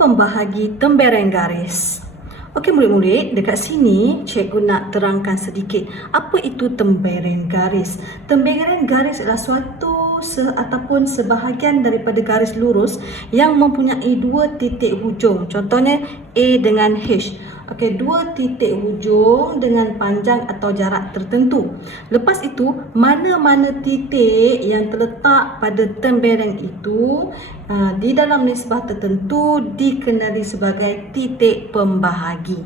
pembahagi tembereng garis. Okey murid-murid, dekat sini cikgu nak terangkan sedikit apa itu tembereng garis. Tembereng garis adalah suatu ataupun sebahagian daripada garis lurus yang mempunyai dua titik hujung. Contohnya A dengan H. Okey, dua titik hujung dengan panjang atau jarak tertentu. Lepas itu, mana-mana titik yang terletak pada tembereng itu di dalam nisbah tertentu dikenali sebagai titik pembahagi.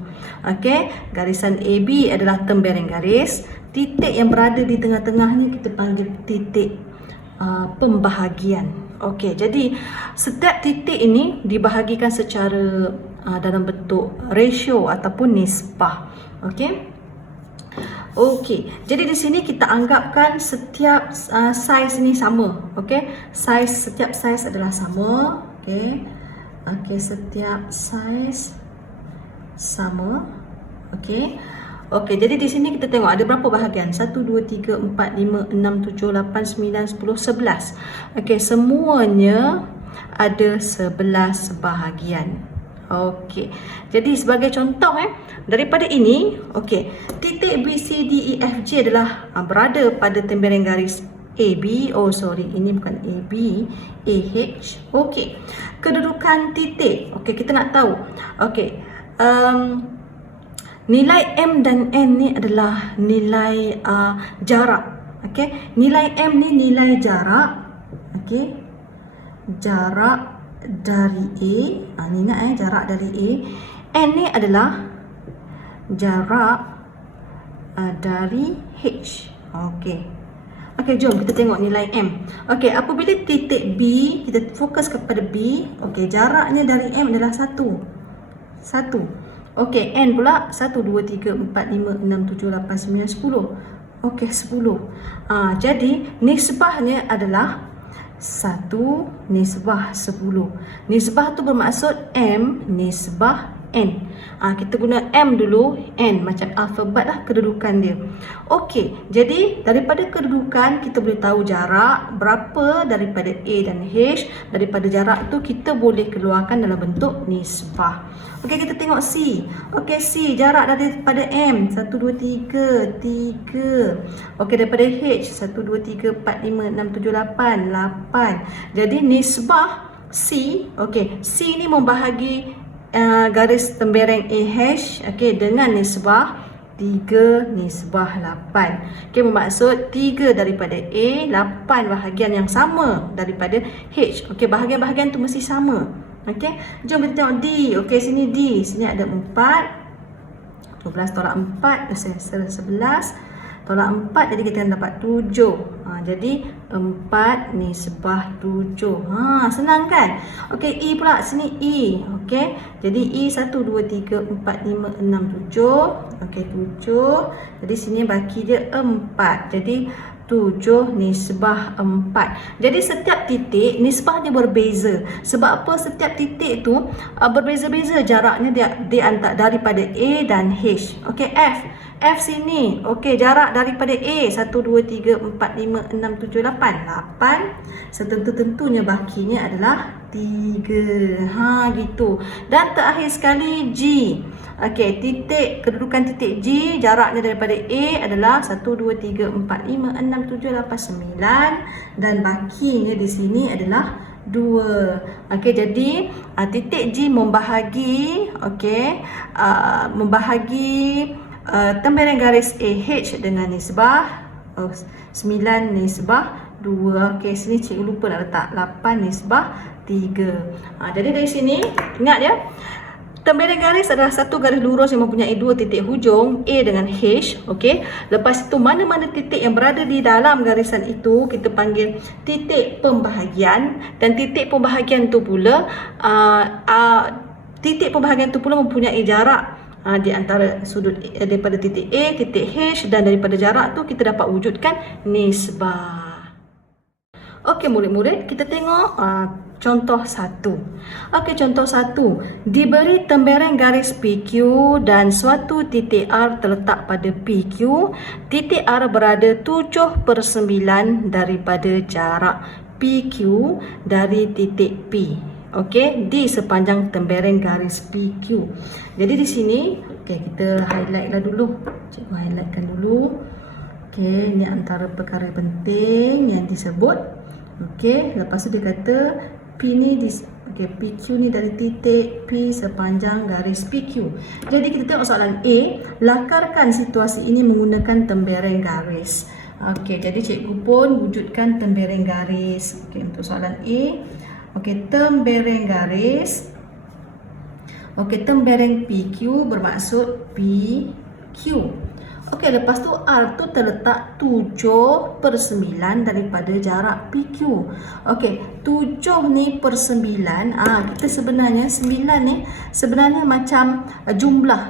Okey, garisan AB adalah tembereng garis. Titik yang berada di tengah-tengah ni kita panggil titik pembahagian. Okey, jadi setiap titik ini dibahagikan secara dalam bentuk ratio ataupun nisbah. Okey. Okey, jadi di sini kita anggapkan setiap saiz ni sama. Okey, setiap saiz adalah sama. Okey. Okey, setiap saiz sama. Okey. Okey, jadi di sini kita tengok ada berapa bahagian? 1, 2, 3, 4, 5, 6, 7, 8, 9, 10, 11. Okey, semuanya ada 11 bahagian. Okey, jadi sebagai contoh daripada ini, okey, titik B, C, D, E, F, G adalah berada pada tembereng garis AB. Oh sorry, ini bukan AB, AH. Okey, kedudukan titik. Okey, kita nak tahu. Okey, nilai M dan N ni adalah nilai jarak. Okey, nilai M ni nilai jarak. Okey, jarak dari A. Ni ingat jarak dari A. N ni adalah jarak dari H. Okey. Okey, jom kita tengok nilai M. Okey, apabila titik B, kita fokus kepada B. Okey, jaraknya dari M adalah 1. Okey, N pula 1, 2, 3, 4, 5, 6, 7, 8, 9, 10. Okey, 10. Jadi nisbahnya adalah 1 nisbah 10. Nisbah tu bermaksud M nisbah N. Kita guna M dulu, N macam alfabet lah kedudukan dia. Okey, jadi daripada kedudukan kita boleh tahu jarak berapa daripada A dan H. Daripada jarak tu kita boleh keluarkan dalam bentuk nisbah. Okey, kita tengok C. Okey, C jarak daripada M 1, 2, 3, 3. Okey, daripada H 1, 2, 3, 4, 5, 6, 7, 8, 8. Jadi nisbah C, okey, C ni membahagi garis tembereng AH, okey, dengan nisbah 3 nisbah 8. Okey, bermaksud 3 daripada A, 8 bahagian yang sama daripada H. Okey, bahagian-bahagian tu mesti sama. Okey, jom kita tengok D. Okey, sini D. Sini ada 4. 12 tolak 4, 11. Tolak 4, jadi kita dapat 7. Jadi 4 nisbah 7. Senang kan? Okey, E pula. Sini E. Okey, jadi E 1, 2, 3, 4, 5, 6, 7. Okey, 7. Jadi sini baki dia 4. Jadi 7 nisbah 4. Jadi setiap titik nisbah dia berbeza. Sebab apa? Setiap titik tu berbeza-beza jaraknya dia antara daripada A dan H. Okey, F sini. Okey, jarak daripada A 1, 2, 3, 4, 5, 6, 7, 8. 8. Setentu-tentunya bakinya adalah 3. Gitu. Dan terakhir sekali G. Okey, kedudukan titik G, jaraknya daripada A adalah 1, 2, 3, 4, 5, 6, 7, 8, 9. Dan bakinya di sini adalah 2. Okey, jadi titik G membahagi, okey, tembereng garis AH dengan nisbah 9 nisbah 2. Okey, sini cikgu lupa nak letak 8 nisbah 3. Jadi dari sini ingat ya, tembereng garis adalah satu garis lurus yang mempunyai dua titik hujung A dengan H. Okey, lepas itu mana-mana titik yang berada di dalam garisan itu kita panggil titik pembahagian. Dan titik pembahagian tu pula mempunyai jarak di antara sudut daripada titik A, titik H, dan daripada jarak tu kita dapat wujudkan nisbah. Okey murid-murid, kita tengok contoh 1. Okey, contoh 1. Diberi tembereng garis PQ dan suatu titik R terletak pada PQ. Titik R berada 7/9 daripada jarak PQ dari titik P. okey, di sepanjang tembereng garis PQ. Jadi di sini okey, kita highlightlah dulu. Cikgu highlightkan dulu. Okey, ini antara perkara penting yang disebut. Okey, lepas tu dia kata P ni okey, PQ ni dari titik P sepanjang garis PQ. Jadi kita tengok soalan A, lakarkan situasi ini menggunakan tembereng garis. Okey, jadi cikgu pun wujudkan tembereng garis. Okey, untuk soalan A, okey, tembereng garis. Okey, tembereng PQ bermaksud PQ. Okey, lepas tu R tu terletak 7/9 daripada jarak PQ. Okey, 7 ni per 9. Kita sebenarnya 9 ni sebenarnya macam jumlah.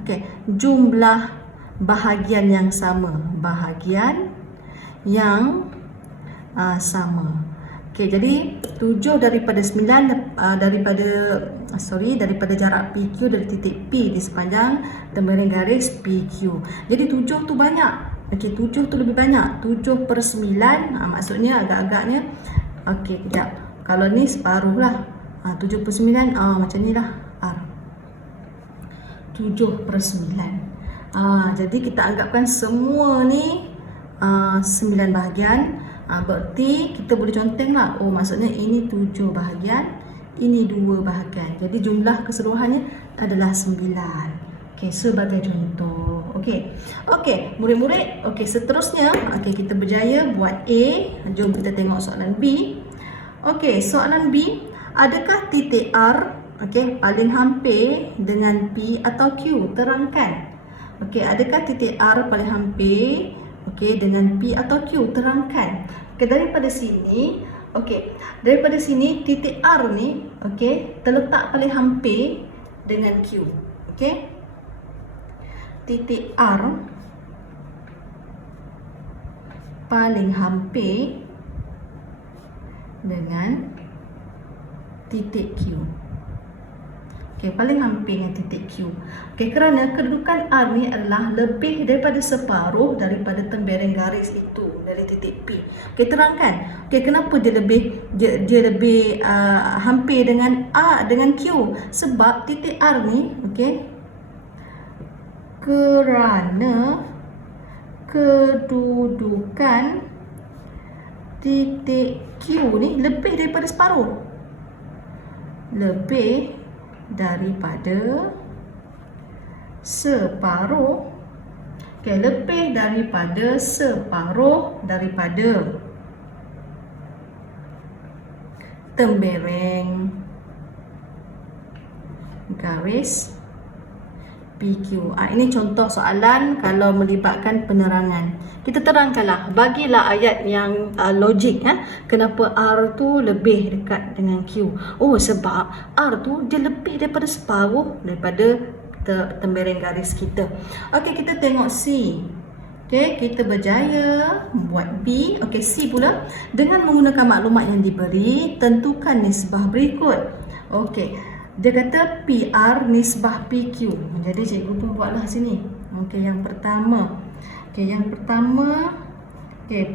Okey, jumlah bahagian yang sama. Bahagian yang sama. Okey, jadi 7 daripada 9 daripada jarak PQ dari titik P di sepanjang tembereng garis PQ. Jadi 7 tu banyak. Okey, 7 tu lebih banyak. 7/9 maksudnya agak-agaknya. Okey, kejap. Kalau ni separuh lah. 7/9 macam ni lah R. 7/9. Jadi kita anggapkan semua ni 9 bahagian. Berarti kita boleh conteng lah. Oh, maksudnya ini 7 bahagian, ini 2 bahagian. Jadi jumlah keseluruhannya adalah 9. Okey, sebagai contoh. Okey. Okey, murid-murid. Okey, seterusnya, okey, kita berjaya buat A. Jom kita tengok soalan B. Okey, soalan B, adakah titik R, okey, paling hampir dengan P atau Q? Terangkan. Okey, adakah titik R paling hampir dengan P atau Q? Terangkan. Okey, daripada sini, daripada sini titik R ni, terletak paling hampir dengan Q. Okey. Titik R paling hampir dengan titik Q. Okey, paling hampir dengan titik Q. Okey, kerana kedudukan R ni adalah lebih daripada separuh daripada tembereng garis itu dari titik P. Okey, terangkan. Okey, kenapa dia lebih hampir dengan Q? Sebab titik R ni, kerana kedudukan titik Q ni lebih daripada separuh. Lebih daripada separuh. Okey, lebih daripada separuh daripada tembereng garis PQ. Ini contoh soalan kalau melibatkan penerangan. Kita terangkanlah, bagilah ayat yang logik kenapa R tu lebih dekat dengan Q. Oh, sebab R tu dia lebih daripada separuh daripada tembereng garis kita. Okey, kita tengok C. Okey, kita berjaya buat B. Okey, C pula. Dengan menggunakan maklumat yang diberi, tentukan nisbah berikut. Okey, dia kata PR nisbah PQ. Jadi cikgu pun buatlah sini. Okey, yang pertama.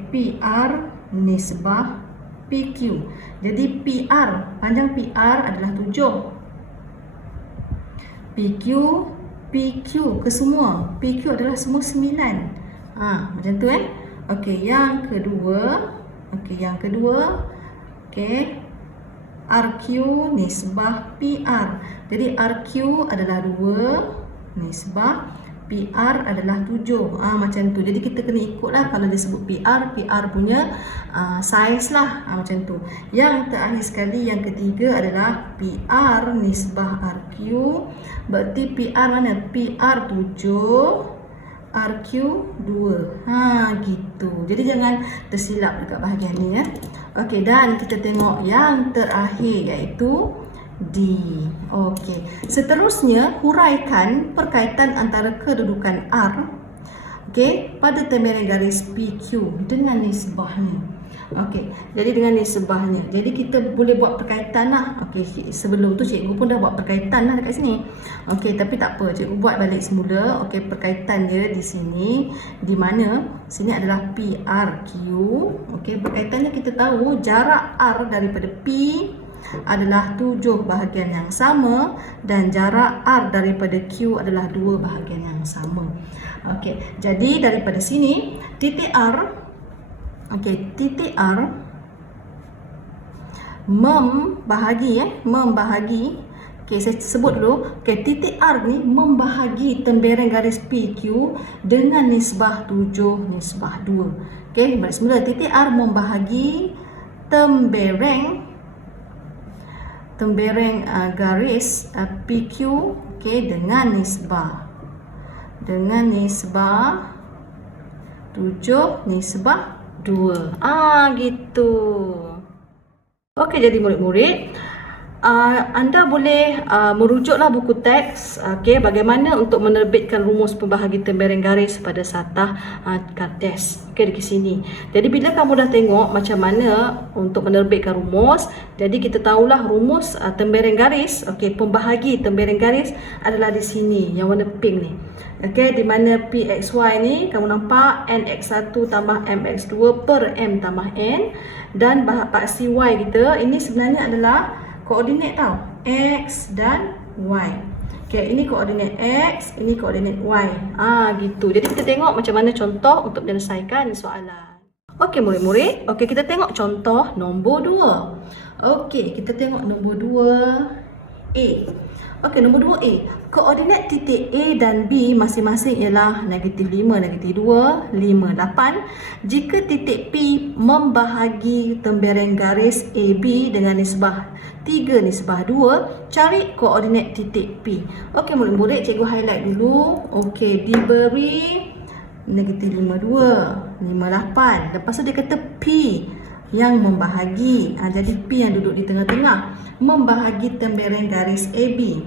PR nisbah PQ. Jadi PR, panjang PR adalah 7. PQ ke semua. PQ adalah semua 9. Macam tu Okey, yang kedua. RQ nisbah PR. Jadi RQ adalah 2, nisbah PR adalah 7. Macam tu. Jadi kita kena ikutlah kalau disebut PR punya saiz lah. Macam tu. Yang terakhir sekali, yang ketiga adalah PR nisbah RQ. Berarti PR mana? PR 7, RQ 2. Gitu. Jadi jangan tersilap dekat bahagian ni Okey, dan kita tengok yang terakhir iaitu D. Okey. Seterusnya, huraikan perkaitan antara kedudukan R pada tembereng garis PQ dengan nisbahnya. Okey, jadi dengan nisbahnya. Jadi kita boleh buat perkaitan lah. Okey, sebelum tu cikgu pun dah buat perkaitan lah dekat sini. Okey, tapi tak apa, cikgu buat balik semula. Okey, perkaitan dia di sini, di mana sini adalah PRQ. Okey, perkaitannya kita tahu jarak R daripada P adalah 7 bahagian yang sama dan jarak R daripada Q adalah 2 bahagian yang sama. Okey, jadi daripada sini titik R, titik R membahagi. Okey, saya sebut dulu. Okey, titik R ni membahagi tembereng garis PQ dengan nisbah 7 nisbah 2. Okey, balik semula. Titik R membahagi tembereng garis PQ, okey, dengan nisbah 7 nisbah 2. Gitu. Okey, jadi murid-murid, anda boleh merujuklah buku teks, okey, bagaimana untuk menerbitkan rumus pembahagi tembereng garis pada satah kartes. Okey, di sini. Jadi bila kamu dah tengok macam mana untuk menerbitkan rumus, jadi kita tahulah rumus tembereng garis, okey, pembahagi tembereng garis adalah di sini yang warna pink ni. Okey, di mana PXY ni kamu nampak NX1 tambah MX2 per M tambah N, dan paksi Y kita ini sebenarnya adalah koordinat tau, X dan Y. Okey, ini koordinat X, ini koordinat Y. Gitu. Jadi kita tengok macam mana contoh untuk menyelesaikan soalan. Okey murid-murid, okey kita tengok contoh nombor 2. Okey, kita tengok nombor 2A. Okey, nombor 2A. Koordinat titik A dan B masing-masing ialah -5, -2, 5, 8. Jika titik P membahagi tembereng garis AB dengan nisbah 3 nisbah 2, cari koordinat titik P. Okey murid-murid, cikgu highlight dulu. Okey, diberi -52, 58. Lepas tu dia kata P yang membahagi. Jadi P yang duduk di tengah-tengah membahagi tembereng garis AB.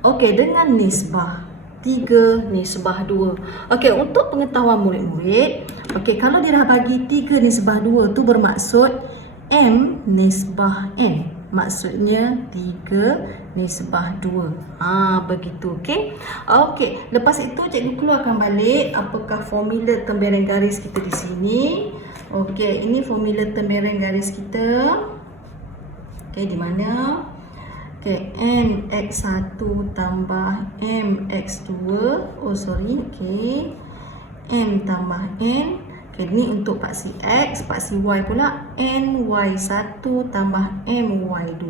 Okey, dengan nisbah 3 nisbah 2. Okey, untuk pengetahuan murid-murid, okey, kalau dia dah bagi 3 nisbah 2 tu bermaksud M nisbah N. Maksudnya 3 nisbah 2. Begitu, okey. Okey, lepas itu cikgu keluarkan balik apakah formula tembereng garis kita di sini. Okey, ini formula tembereng garis kita. Okey, di mana? Okey, NX1 tambah MX2. Okey. M tambah N. Okey, ni untuk paksi X, paksi Y pula NY1 tambah MY2.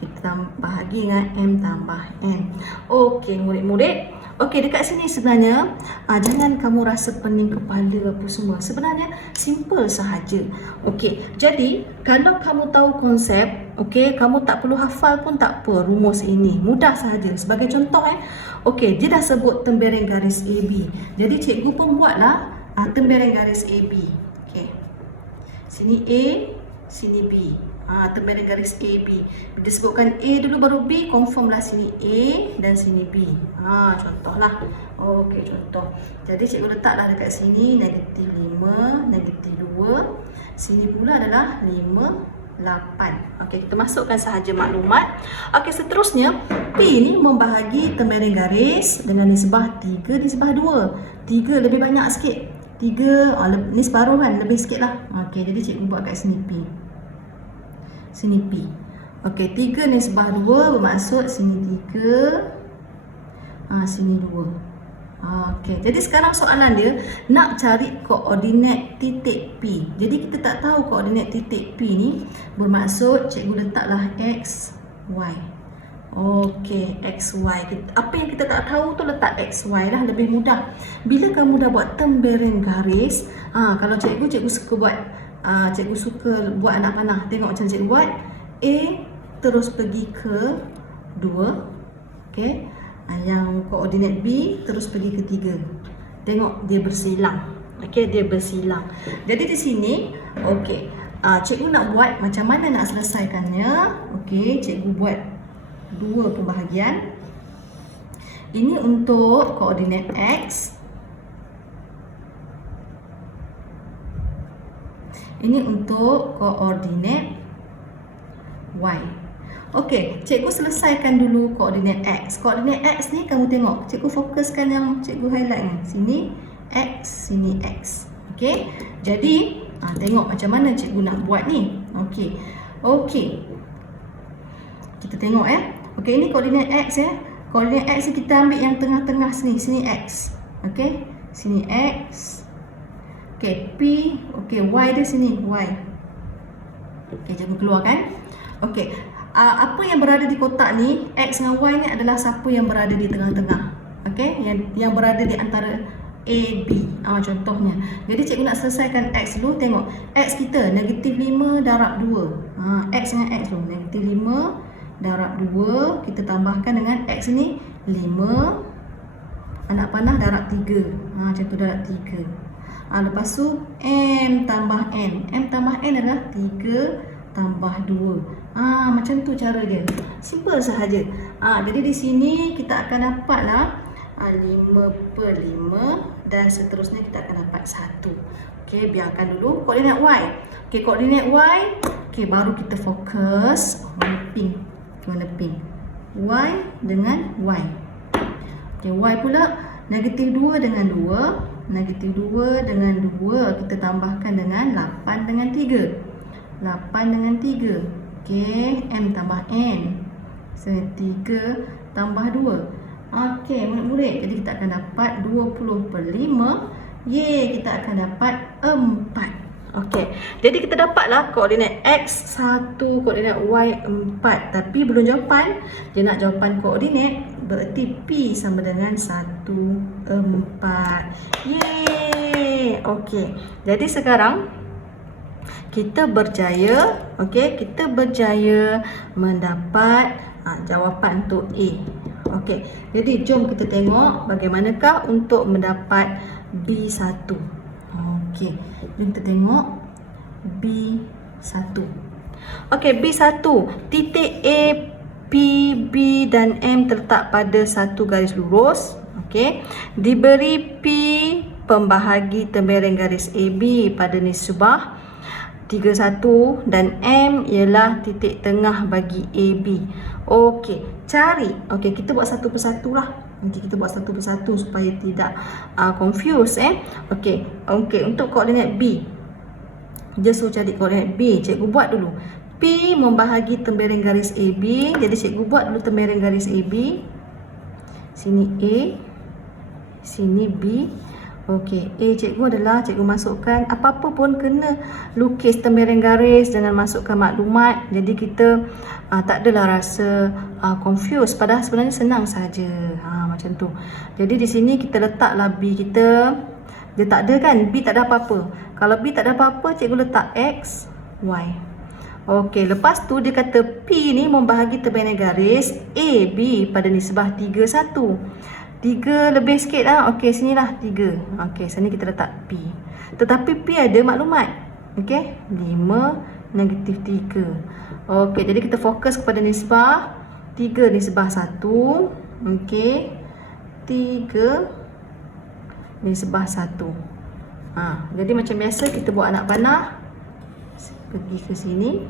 Kita bahagi dengan M tambah N. Okey, murid-murid. Okey, dekat sini sebenarnya jangan kamu rasa pening kepala apa semua. Sebenarnya simple sahaja. Okey, jadi kalau kamu tahu konsep, okey, kamu tak perlu hafal pun tak apa rumus ini. Mudah sahaja. Sebagai contoh okey, dia dah sebut tembereng garis AB. Jadi cikgu pun buatlah tembereng garis AB. Okey. Sini A, sini B. Tembereng garis AB. Bila sebutkan A dulu baru B, confirmlah sini A dan sini B. Contohlah. Okey, contoh. Jadi cikgu letaklah dekat sini -5, -2. Sini pula adalah 5, 8. Okey, kita masukkan sahaja maklumat. Okey, seterusnya P ni membahagi tembereng garis dengan nisbah 3 nisbah 2. 3 lebih banyak sikit. 3 ni separuh kan, lebih sikit lah. Okey, jadi cikgu buat kat sini P. Sini P. Okey, 3 nisbah 2 bermaksud sini 3, sini 2. Okey, jadi sekarang soalan dia nak cari koordinat titik P. Jadi kita tak tahu koordinat titik P ni, bermaksud cikgu letaklah X, Y. Okey, X, Y. Apa yang kita tak tahu tu letak X, Y lah, lebih mudah. Bila kamu dah buat tembereng garis, kalau cikgu suka buat cikgu suka buat anak panah. Tengok macam cikgu buat. A terus pergi ke 2. Okey. Yang koordinat B terus pergi ke 3. Tengok dia bersilang. Okey, dia bersilang. Jadi di sini, okey. Cikgu nak buat macam mana nak selesaikannya. Okey, cikgu buat 2 pembahagian. Ini untuk koordinat X. Ini untuk koordinat Y. Okey, cikgu selesaikan dulu koordinat X. Koordinat X ni kamu tengok, cikgu fokuskan yang cikgu highlight ni. Sini X, sini X. Okey, jadi tengok macam mana cikgu nak buat ni. Okey, Okey. Kita tengok Okey, ini koordinat X Koordinat X ni kita ambil yang tengah-tengah sini. Sini X. Okey. Sini X. Okey, P. Okey, Y dia sini. Y. Okey, jangan keluarkan. Okey. Apa yang berada di kotak ni, X dengan Y ni adalah siapa yang berada di tengah-tengah. Okey, yang berada di antara A, B. Contohnya. Jadi cikgu nak selesaikan X dulu. Tengok. X kita negatif 5 darab 2. X dengan X dulu. Negatif 5 darab 2. Kita tambahkan dengan X ni 5. Anak panah darab 3. Macam tu darab 3. Lepas tu M tambah N. M tambah N adalah 3 tambah 2. Macam tu cara dia. Simple sahaja. Jadi di sini kita akan dapatlah 5/5 dan seterusnya kita akan dapat 1. Okey, biarkan dulu koordinat Y. Okey, koordinat Y. Okey, baru kita fokus warna pink. Y dengan Y. Okey, Y pula negatif 2 dengan 2. Negatif 2 dengan 2 kita tambahkan dengan 8 dengan 3. 8 dengan 3. Okey, M tambah N. 3 tambah 2. Okey, murid-murid. Jadi kita akan dapat 20/5. Kita akan dapat 4. Okey. Jadi kita dapatlah koordinat X 1, koordinat Y 4. Tapi belum jawapan. Dia nak jawapan koordinat. Berarti P sama dengan 1, 4. Okey. Jadi sekarang kita berjaya, kita berjaya mendapat jawapan untuk A. Okey. Jadi jom kita tengok bagaimanakah untuk mendapat B1. Okey. Jom kita tengok B1. Okey, B1. Titik A, P, B dan M terletak pada satu garis lurus. Okey. Diberi P pembahagi tembereng garis AB pada nisbah 31 dan M ialah titik tengah bagi AB. Okey, cari. Okey, kita buat satu persatu lah. Nanti kita buat satu persatu supaya tidak confuse Okey, untuk koordinat B. Dia suruh cari koordinat B. Cikgu buat dulu. P membahagi tembereng garis AB. Jadi cikgu buat dulu tembereng garis AB. Sini A, sini B. Okey, cikgu adalah cikgu masukkan apa-apa pun kena lukis tembereng garis, jangan masukkan maklumat. Jadi kita tak adalah rasa confused, padahal sebenarnya senang saja. Macam tu. Jadi di sini kita letaklah B kita. Dia tak ada kan? B tak ada apa-apa. Kalau B tak ada apa-apa, cikgu letak X, Y. Okey, lepas tu dia kata P ni membahagi tembereng garis AB pada nisbah 3/1. 3 lebih sikit Okey, sinilah 3. Okey, sini kita letak P. Tetapi P ada maklumat. Okey, 5 negatif 3. Okey, jadi kita fokus kepada nisbah 3 nisbah 1. Okey, 3 nisbah 1. Jadi macam biasa kita buat anak panah. Pergi ke sini.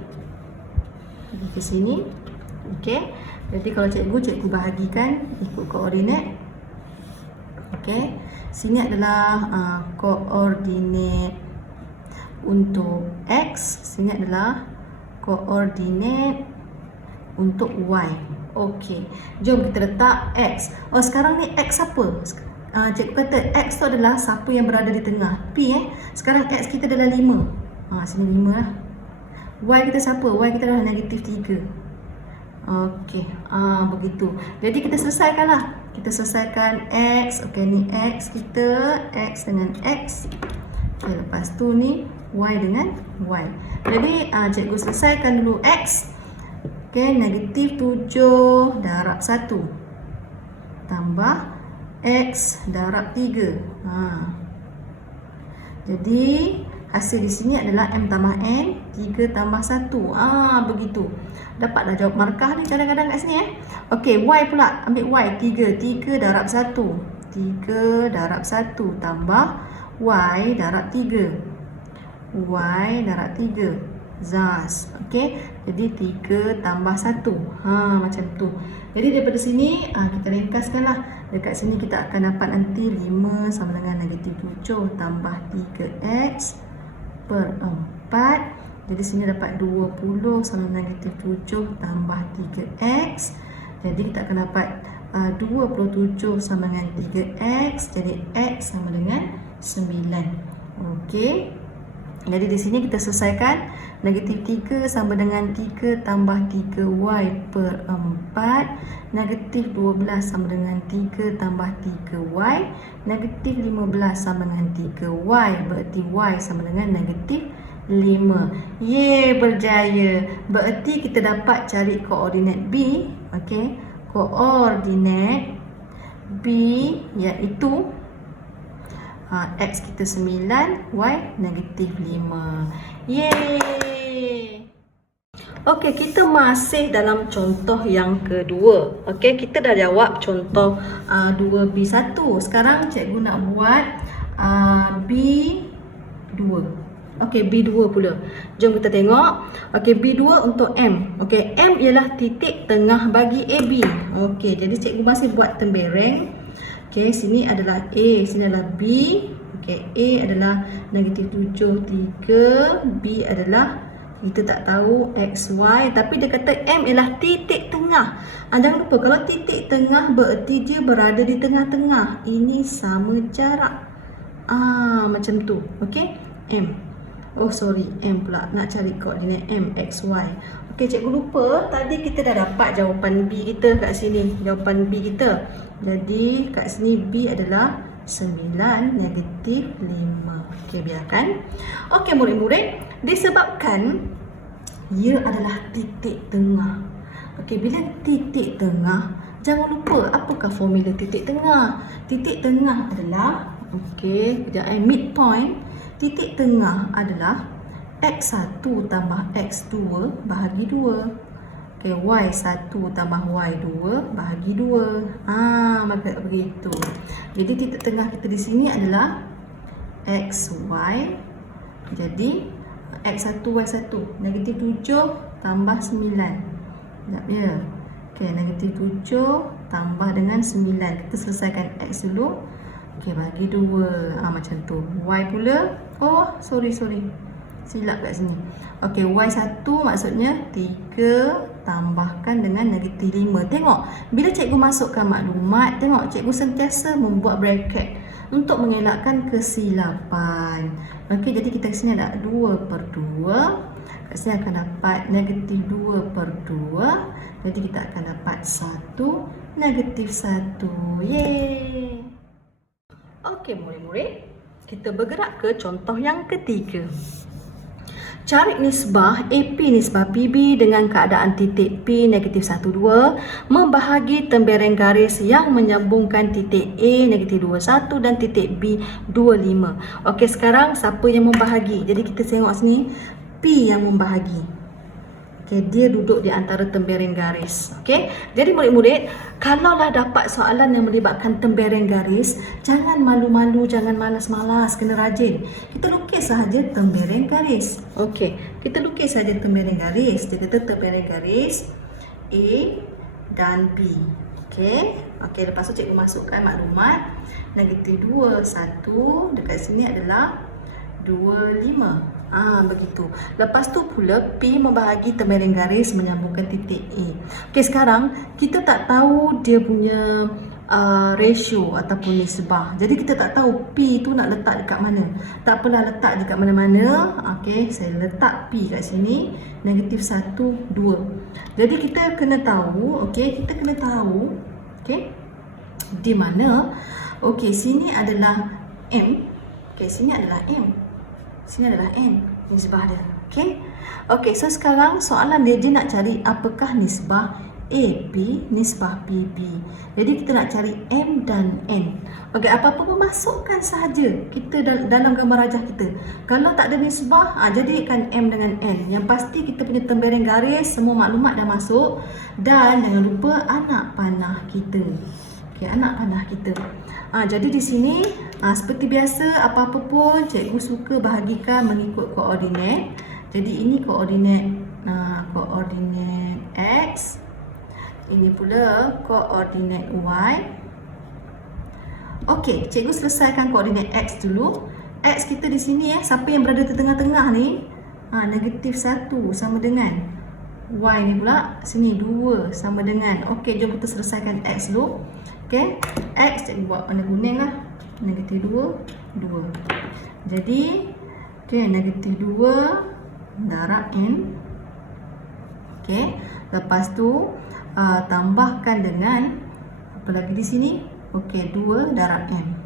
Pergi ke sini. Okey. Jadi kalau cikgu bahagikan ikut koordinat. Okey, sini adalah koordinat untuk X, sini adalah koordinat untuk Y. Okey, jom kita letak X. Sekarang ni X apa? Cikgu kata X tu adalah siapa yang berada di tengah, P Sekarang X kita adalah 5. Sini 5 lah. Y kita siapa? Y kita adalah negatif 3. Okey, begitu. Jadi kita selesaikanlah. Kita selesaikan X. Okey, ni X kita. X dengan X. Okey, lepas tu ni Y dengan Y. Jadi cikgu selesaikan dulu X. Okey, negatif 7 darab 1 tambah X darab 3. Jadi hasil di sini adalah M tambah N, 3 tambah 1. Begitu. Dapatlah jawab markah ni kadang-kadang kat sini Okey, Y pula. Ambil Y, 3. 3 darab 1. 3 darab 1 tambah Y darab 3. Y darab 3. Zas. Okey, jadi 3 tambah 1. Macam tu. Jadi daripada sini kita ringkaskanlah. Dekat sini kita akan dapat nanti 5 sama dengan negatif 7 tambah 3X per 4 Jadi sini dapat 20 sama negatif 7 tambah 3x. Jadi kita akan dapat 27 sama dengan 3x. Jadi x sama dengan 9. Okey. Jadi di sini kita selesaikan. Negatif 3 sama dengan 3 tambah 3y per 4. Negatif 12 sama dengan 3 tambah 3y. Negatif 15 sama dengan 3y. Berarti y sama dengan negatif 5. Yeay, berjaya. Berarti kita dapat cari koordinat B. Okey. Koordinat B iaitu x kita 9, y negatif 5. Yeay. Okey, kita masih dalam contoh yang kedua. Okey, kita dah jawab contoh 2B1. Sekarang cikgu nak buat B2. Okey, B2 pula. Jom kita tengok. Okey, B2 untuk M. Okey, M ialah titik tengah bagi AB. Okey, jadi cikgu masih buat tembereng. Okey, sini adalah A, sini adalah B. Okey, A adalah negatif 7, 3. B adalah, kita tak tahu, X, Y. Tapi dia kata M ialah titik tengah. Jangan lupa, kalau titik tengah berarti dia berada di tengah-tengah. Ini sama jarak. Macam tu. Okey, M. Oh, sorry, M pula. Nak cari koordinat M, X, Y. Okey, cikgu lupa. Tadi kita dah dapat jawapan B kita kat sini. Jawapan B kita. Jadi, kat sini B adalah 9, negatif 5. Okey, biarkan. Okey, murid-murid. Disebabkan ia adalah titik tengah. Okey, bila titik tengah, jangan lupa apakah formula titik tengah. Titik tengah adalah, okey, kejap, midpoint. Titik tengah adalah x1 tambah x2 bahagi 2. Okey, y1 tambah y2 bahagi 2. Maka begitu. Jadi titik tengah kita di sini adalah xy. Jadi x1 y1 negatif 7 tambah 9. Sekejap ya. Okey, negatif 7 tambah dengan 9. Kita selesaikan x dulu. Okey, bagi 2. Macam tu. Y pula. Oh, sorry. Silap kat sini. Okey, y1 maksudnya 3 tambahkan dengan negatif 5. Tengok, bila cikgu masukkan maklumat, tengok cikgu sentiasa membuat bracket untuk mengelakkan kesilapan. Okey, jadi kita kat sini ada 2/2. Kat sini akan dapat negatif 2/2. Jadi kita akan dapat 1, negatif 1. Yeay. Okey, murid-murid, kita bergerak ke contoh yang ketiga. Cari nisbah AP nisbah PB dengan keadaan titik P negatif 1, 2 membahagi tembereng garis yang menyambungkan titik A negatif 2, 1 dan titik B 2, 5. Okey, sekarang siapa yang membahagi? Jadi kita tengok sini, P yang membahagi. Okey, dia duduk di antara tembereng garis. Okey, jadi murid-murid, kalaulah dapat soalan yang melibatkan tembereng garis, jangan malu-malu, jangan malas-malas, kena rajin. Kita lukis sahaja tembereng garis. Okey, kita lukis sahaja tembereng garis. Dia kata tembereng garis A dan B. Okey, lepas tu cikgu masukkan maklumat. Negatif 2, 1. Dekat sini adalah 2, 5. Begitu. Lepas tu pula P membahagi tembereng garis menyambungkan titik A. Okey, sekarang kita tak tahu dia punya ratio ataupun nisbah. Jadi kita tak tahu P tu nak letak dekat mana. Tak apalah, letak dekat mana-mana. Okey, saya letak P kat sini. Negatif 1, 2. Jadi kita kena tahu, okey, kita kena tahu, okey, di mana. Okey, sini adalah M. Okey, sini adalah M. Sini adalah N, nisbah dia. Okey. Okey, so sekarang soalan dia nak cari apakah nisbah AP, nisbah PB. Jadi kita nak cari M dan N. Okey, apa-apa pun masukkan sahaja kita dalam gambar rajah kita. Kalau tak ada nisbah, jadikan M dengan N. Yang pasti kita punya tembereng garis, semua maklumat dah masuk. Dan jangan lupa anak panah kita. Okey, anak panah kita. Jadi di sini seperti biasa, apa-apa pun cikgu suka bahagikan mengikut koordinat. Jadi ini koordinat koordinat X. Ini pula koordinat Y. Okey, cikgu selesaikan koordinat X dulu. X kita di sini siapa yang berada di tengah-tengah ni? Negatif 1 sama dengan Y ni pula sini 2 sama dengan. Okey, jom kita selesaikan X dulu. Okey, X cikgu buat warna kuning lah. Negatif 2, 2. Jadi, okey, negatif 2 darab N. Okey, lepas tu tambahkan dengan apa lagi di sini? Okey, 2 darab M.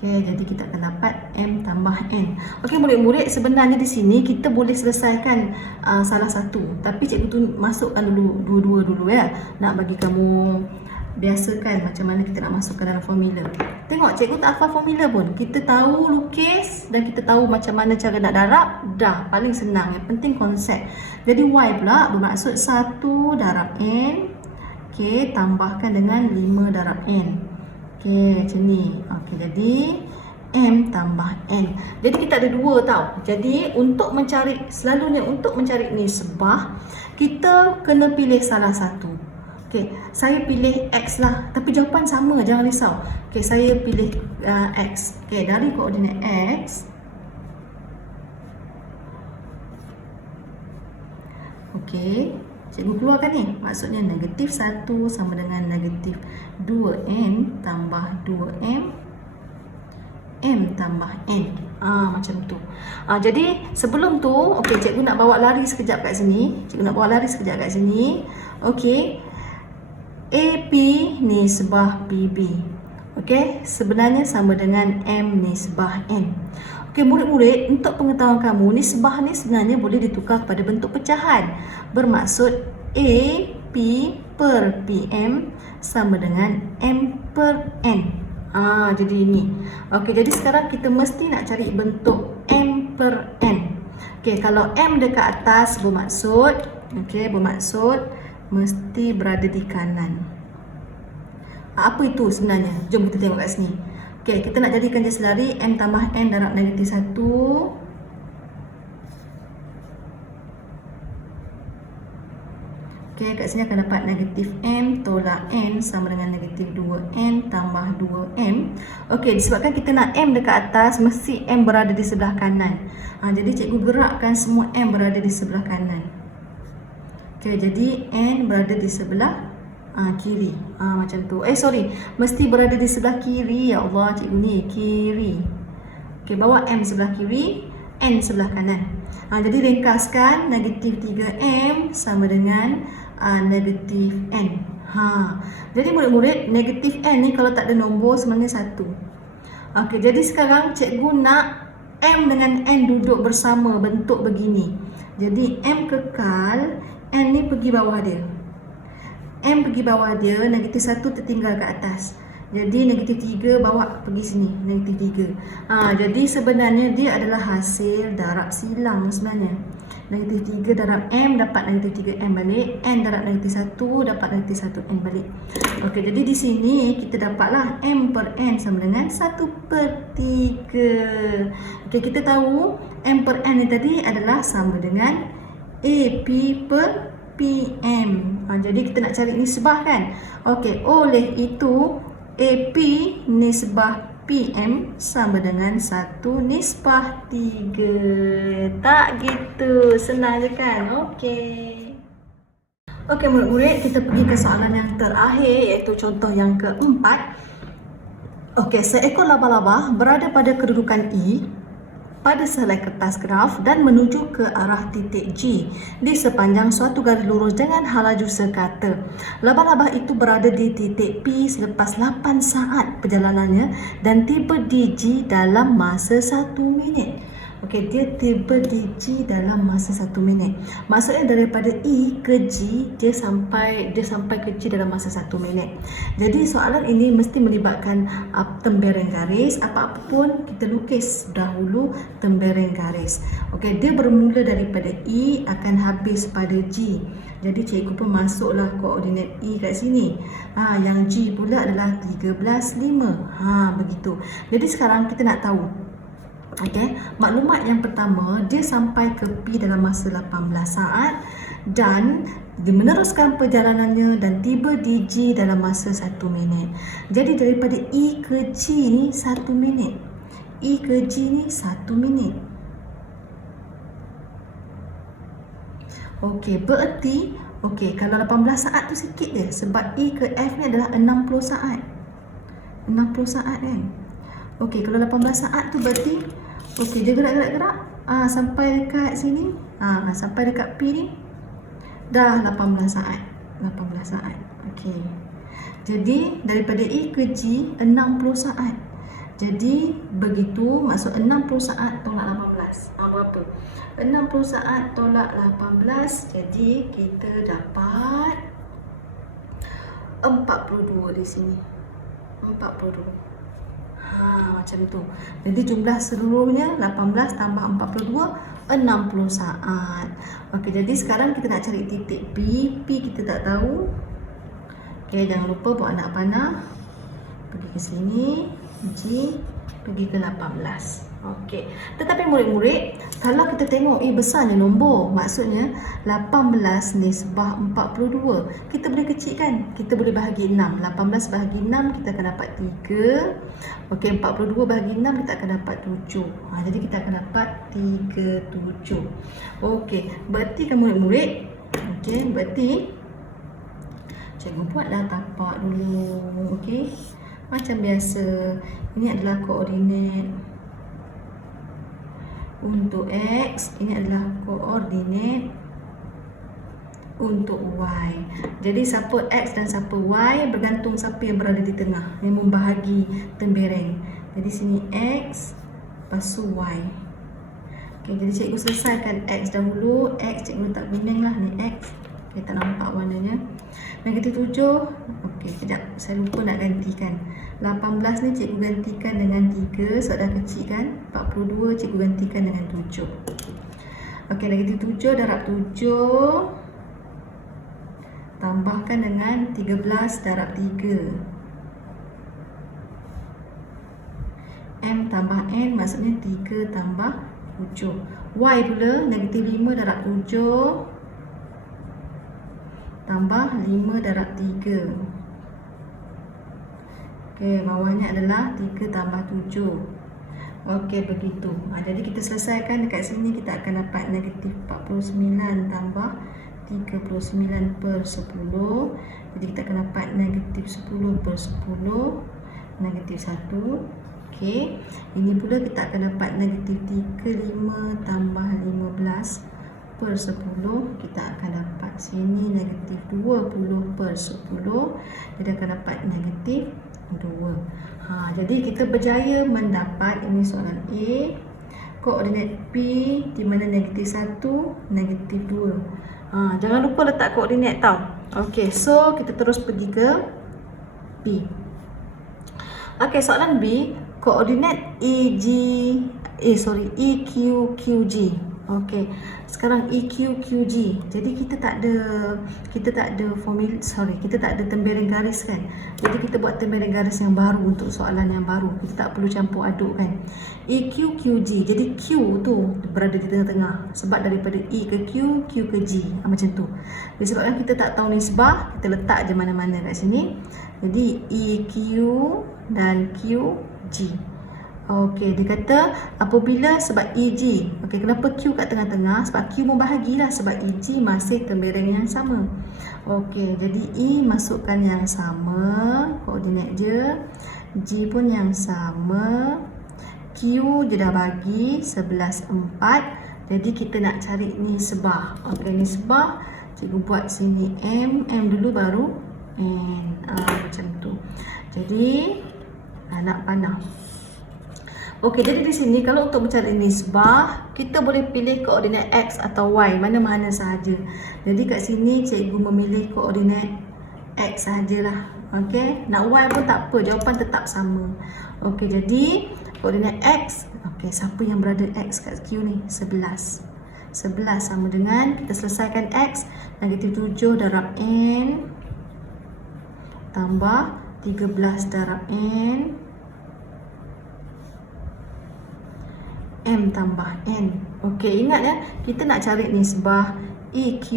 Okey, jadi kita akan dapat M tambah N. Okey, murid-murid, sebenarnya di sini kita boleh selesaikan salah satu. Tapi cikgu tu masukkan dulu dua-dua dulu ya. Nak bagi kamu biasakan macam mana kita nak masukkan dalam formula. Tengok, cikgu tak hafal formula pun. Kita tahu lukis dan kita tahu macam mana cara nak darab. Dah, paling senang. Yang penting konsep. Jadi Y pula bermaksud 1 darab N. Okey, tambahkan dengan 5 darab N. Okey, macam ni. Okey, jadi M tambah N. Jadi kita ada 2 tau. Jadi untuk mencari, selalunya untuk mencari nisbah, kita kena pilih salah satu. Okey, saya pilih X lah. Tapi jawapan sama, jangan risau. Okey, saya pilih X. Okey, dari koordinat X. Okey, cikgu keluarkan ni. Maksudnya negatif 1 sama dengan negatif 2M tambah 2M. M tambah N. Macam tu. Jadi sebelum tu, okey, cikgu nak bawa lari sekejap kat sini. Okey. AP nisbah PB. Okey, sebenarnya sama dengan M nisbah N. Okey, murid-murid, untuk pengetahuan kamu, nisbah ni sebenarnya boleh ditukar kepada bentuk pecahan. Bermaksud AP per PM sama dengan M per N. Jadi ini. Okey, jadi sekarang kita mesti nak cari bentuk M per N. Okey, kalau M dekat atas bermaksud, mesti berada di kanan. Apa itu sebenarnya? Jom kita tengok kat sini. Okey, kita nak jadikan dia selari M tambah N darab negatif 1. Okey, kat sini akan dapat negatif M tolak N sama dengan negatif 2N tambah 2M. Okey, disebabkan kita nak M dekat atas, mesti M berada di sebelah kanan. Jadi cikgu gerakkan semua M berada di sebelah kanan. Okey, jadi N berada di sebelah kiri. Macam tu. Mesti berada di sebelah kiri. Ya Allah, cikgu ni kiri. Okey, bawa M sebelah kiri, N sebelah kanan. Jadi ringkaskan, negatif 3M sama dengan negatif N. Jadi murid-murid, negatif N ni kalau tak ada nombor sebenarnya 1. Okey, jadi sekarang cikgu nak M dengan N duduk bersama bentuk begini. Jadi M kekal, N ni pergi bawah dia. M pergi bawah dia, negatif 1 tertinggal ke atas. Jadi negatif 3 bawa pergi sini, negatif 3. Jadi sebenarnya dia adalah hasil darab silang sebenarnya. Negatif 3 darab M dapat negatif 3M balik. N darab negatif 1 dapat negatif 1N balik. Okey, jadi di sini kita dapatlah M per N sama dengan 1/3. Okey, kita tahu M per N ni tadi adalah sama dengan AP per PM. Jadi kita nak cari nisbah kan. Okey, oleh itu AP nisbah PM sama dengan 1/3. Tak gitu, senang je kan? Okey. Okey murid-murid, kita pergi ke soalan yang terakhir, iaitu contoh yang keempat. Okey, seekor laba-laba berada pada kedudukan E pada sehelai kertas graf dan menuju ke arah titik G di sepanjang suatu garis lurus dengan laju sekata. Laba-laba itu berada di titik P selepas 8 saat perjalanannya dan tiba di G dalam masa 1 minit. Okey, dia tiba di G dalam masa 1 minit. Maksudnya daripada E ke G, dia sampai ke G dalam masa 1 minit. Jadi soalan ini mesti melibatkan tembereng garis. Apa-apa pun kita lukis dahulu tembereng garis. Okey, dia bermula daripada E akan habis pada G. Jadi cikgu pun masuklah koordinat E kat sini. Yang G pula adalah 13,5. Begitu. Jadi sekarang kita nak tahu. Okey, maklumat yang pertama, dia sampai ke P dalam masa 18 saat dan dia meneruskan perjalanannya dan tiba di G dalam masa 1 minit. Jadi daripada E ke G ni 1 minit. E ke G ni 1 minit. Okey, bererti kalau 18 saat tu sikit je sebab E ke F ni adalah 60 saat. 60 saat kan. Okey, kalau 18 saat tu berarti dia gerak sampai dekat sini. Sampai dekat P ni dah 18 saat. 18 saat. Okey. Jadi daripada E ke G 60 saat. Jadi begitu maksud 60 saat tolak 18. Berapa? 60 saat tolak 18. Jadi kita dapat 42 di sini. 42. Macam tu. Jadi jumlah seluruhnya 18 tambah 42 60 saat. Okey, jadi sekarang kita nak cari titik P. P kita tak tahu. Okey, jangan lupa bawa anak panah. Pergi ke sini. G pergi ke 18. Okey. Tetapi murid-murid, kalau kita tengok besarnya nombor, maksudnya 18 nisbah 42. Kita boleh kecilkan. Kita boleh bahagi 6. 18 bahagi 6 kita akan dapat 3. Okey, 42 bahagi 6 kita akan dapat 7. Jadi kita akan dapat 37. Okey, berarti kan murid-murid, okey, berarti cikgu buatlah tapak dulu. Okey. Macam biasa, ini adalah koordinat untuk X, ini adalah koordinat untuk Y. Jadi siapa X dan siapa Y bergantung siapa yang berada di tengah, yang membahagi tembereng. Jadi sini X, lepas tu Y. Okay, jadi cikgu selesaikan X dahulu. X cikgu letak kuning lah, ni X. Okay, tak nampak warnanya. Negatif 7. Okey, sekejap. Saya lupa nak gantikan. 18 ni cikgu gantikan dengan 3 sebab dah kecil kan. 42 cikgu gantikan dengan 7. Okey, negatif 7 darab 7 tambahkan dengan 13 darab 3. M tambah N maksudnya 3 tambah 7. Y pula negatif 5 darab 7 tambah 5 darab 3. Okey, bawahnya adalah 3 tambah 7. Okey, begitu. Jadi kita selesaikan dekat sini, kita akan dapat negatif 49 tambah 39 per 10. Jadi kita akan dapat negatif 10 per 10, negatif 1. Okey, ini pula kita akan dapat negatif 35 tambah 15 per 10. Kita akan dapat sini negatif 20 per 10. Jadi akan dapat negatif 2. Jadi kita berjaya mendapat, ini soalan A, koordinat P di mana negatif 1, negatif 2. Jangan lupa letak koordinat tau. Okey, so kita terus pergi ke B. Okey, soalan B, koordinat EQQG. Okey, sekarang EQQG. Jadi kita tak ada formula, kita tak ada tembereng garis kan. Jadi kita buat tembereng garis yang baru untuk soalan yang baru. Kita tak perlu campur aduk kan. EQQG. Jadi Q tu berada di tengah-tengah sebab daripada E ke Q, Q ke G. Macam tu. Disebabkan kita tak tahu nisbah, kita letak je mana-mana kat sini. Jadi EQ dan QG. Okey, dia kata apabila sebab EG. Okey, kenapa Q kat tengah-tengah? Sebab Q membahagilah sebab EG masih tembereng yang sama. Okey, jadi E masukkan yang sama, koordinat je. G pun yang sama. Q je dah bagi 11, 4. Jadi kita nak cari nisbah. Okey, nisbah cikgu buat sini M dulu baru N. Macam tu. Jadi anak panah. Okey, jadi di sini kalau untuk mencari nisbah, kita boleh pilih koordinat X atau Y, mana-mana sahaja. Jadi kat sini cikgu memilih koordinat X sahajalah. Okey, nak Y pun tak apa, jawapan tetap sama. Okey, jadi koordinat X, okey, siapa yang berada X kat Q ni? 11. 11 sama dengan, kita selesaikan X, negatif 7 darab N tambah 13 darab N M tambah N. Okey, ingat ya, kita nak cari nisbah EQ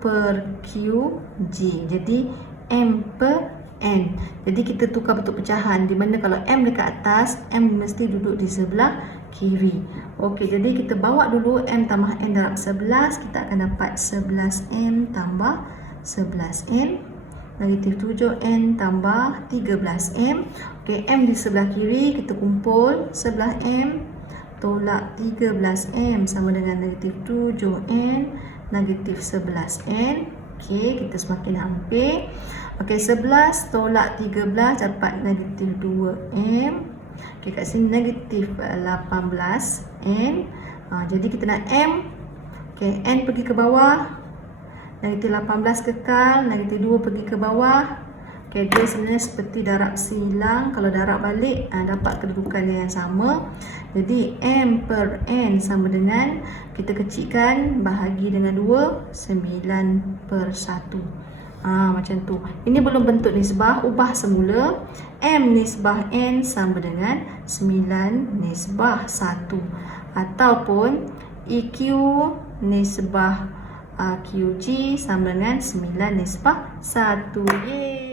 per QG. Jadi M per N. Jadi kita tukar bentuk pecahan, di mana kalau M dekat atas, M mesti duduk di sebelah kiri. Okey, jadi kita bawa dulu M tambah N darab 11, kita akan dapat 11M tambah 11N. Negatif 7N tambah 13M. Okey, M di sebelah kiri, kita kumpul sebelah M tolak 13M sama dengan negatif 7N negatif 11N. Okey, kita semakin hampir. Okey, 11 tolak 13 dapat negatif 2M. Okey, kat sini negatif 18N. Jadi kita nak M. Okey, N pergi ke bawah. Negatif 18 kekal, negatif 2 pergi ke bawah. Okey, dia sebenarnya seperti darab silang. Kalau darab balik, dapat kedudukan yang sama. Jadi, M per N sama dengan, kita kecilkan, bahagi dengan 2, 9 per 1. Macam tu. Ini belum bentuk nisbah, ubah semula. M nisbah N sama dengan 9 nisbah 1. Ataupun, EQ nisbah QG sama dengan 9 nisbah 1. Yeay!